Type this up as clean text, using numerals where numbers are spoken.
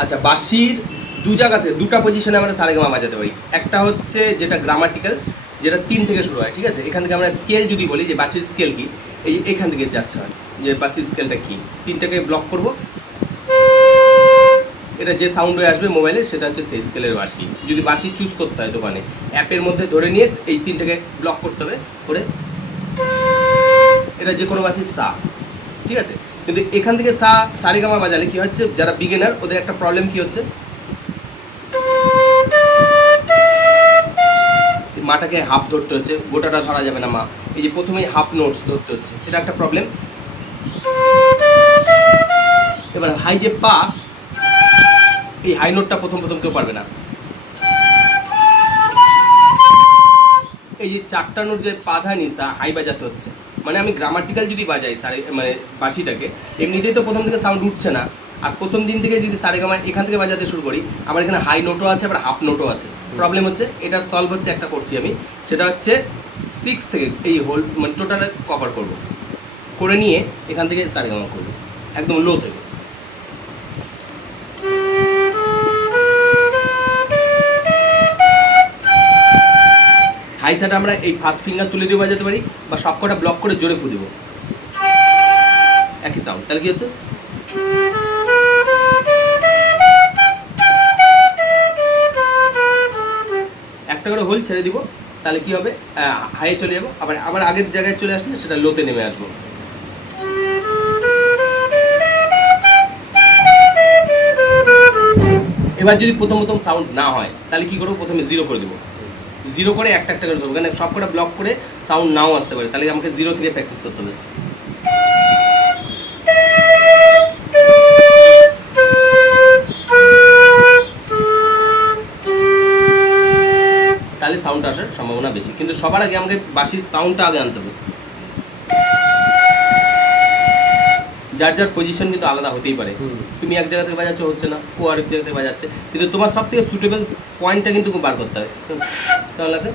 আচ্ছা, বাঁশির দু জায়গাতে দুটা পজিশনে আমরা সারেগামা বাজাতে পারি। একটা হচ্ছে যেটা গ্রামাটিক্যাল, যেটা 3 থেকে শুরু হয়, ঠিক আছে? এখান থেকে আমরা স্কেল যদি বলি যে বাঁশির স্কেল কি, এখান থেকে যাচ্ছে হয় যে বাঁশির স্কেলটা কি, 3টাকে ব্লক করব, এটা যে সাউন্ড হয়ে আসবে মোবাইলে সেটা হচ্ছে সেই স্কেলের বাঁশি। যদি বাঁশি চুজ করতে হয় দোকানে, অ্যাপের মধ্যে ধরে নিয়ে এই 3টাকে ব্লক করতে হবে, করে এটা যে কোনো বাঁশির সা, ঠিক আছে? কিন্তু এখান থেকে সারেগামা বাজালে কি হচ্ছে, যারা বিগিনার ওদের একটা প্রবলেম কি হচ্ছে, মাটাকে হাফ ধরতে হচ্ছে, গোটাটা ধরা যাবে না মা, এই যে প্রথমেই হাফ নোটস ধরতে হচ্ছে, এটা একটা প্রবলেম। এবার হাই যে পা, এই হাই নোটটা প্রথম কেউ পারবে না। এই যে 4টা নোট যে পাধা নিসা হাই বাজাতে হচ্ছে, মানে আমি গ্রামাটিক্যাল যদি বাজাই মানে বাঁশিটাকে, এমনিতেই তো প্রথম থেকে সাউন্ড উঠছে না, আর প্রথম দিন থেকে যদি সারেগামা এখান থেকে বাজাতে শুরু করি, আবার এখানে হাই নোটও আছে, আবার হাফ নোটও আছে। প্রবলেম হচ্ছে, এটা সলভ হচ্ছে একটা করছি আমি, সেটা হচ্ছে 6 থেকে এই হোল মানে টোটাল কভার করব, করে নিয়ে এখান থেকে সারেগামা করবো একদম লো থেকে। হাই সাইড আমরা এই ফার্স্ট ফিঙ্গার তুলে দিয়ে বাজাতে পারি, বা সবকটা ব্লক করে জোরে ফু দেবো, একই সাউন্ড। তাহলে কি হচ্ছে, একটা করে হোল ছেড়ে দিব, তাহলে কি হবে, হাইয়ে চলে যাবো, আবার আগের জায়গায় চলে আসলে সেটা লোতে নেমে আসবো। এবার যদি প্রথম সাউন্ড না হয় তাহলে কি করবো, প্রথমে 0 করে দেবো, 0 করে একটা করে দেবো, কারণ সবকটা ব্লক করে সাউন্ড নাও আসতে পারে, তাহলে আমাকে 0 থেকে প্র্যাকটিস করতে হবে। তাহলে সাউন্ড আসার সম্ভাবনা বেশি, কিন্তু সবার আগে আমাকে বাঁশির সাউন্ডটা আগে আনতে হবে। যার পজিশন কিন্তু আলাদা হতেই পারে, তুমি এক জায়গা থেকে বাজাচ্ছ হচ্ছে না, ও আরেক জায়গা থেকে বাজাচ্ছে, কিন্তু তোমার সব থেকে সুটেবল পয়েন্টটা কিন্তু বার করতে হবে। তাহলে আছে